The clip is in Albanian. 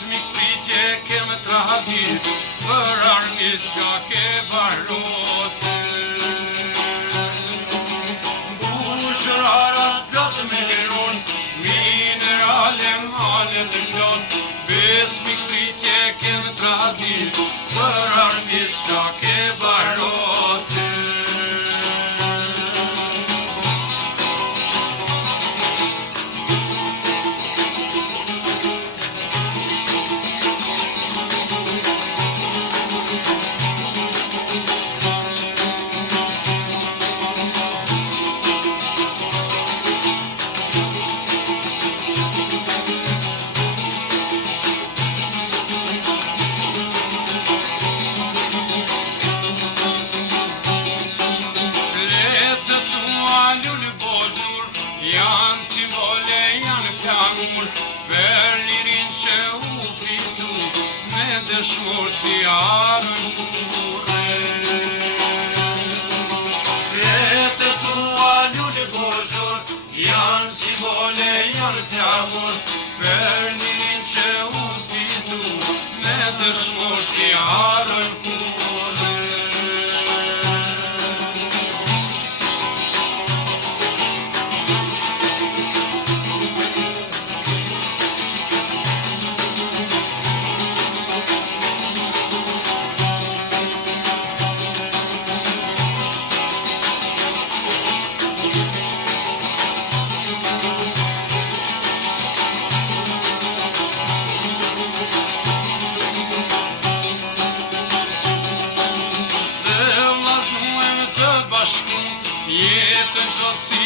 besmik pritje kemë tradit, për armis ka ke barot. Bushërarat plot me liron, minerale male të plot, besmik pritje kemë tradit, për armis ka ke barot. Janë simbole, janë flamur, për lirin që u fitu, me dëshmor si arën kurre. Fletët tua lule bozor, janë simbole, janë flamur, për lirin që u fitu, me dëshmor si arën kurre. Jetën zotë si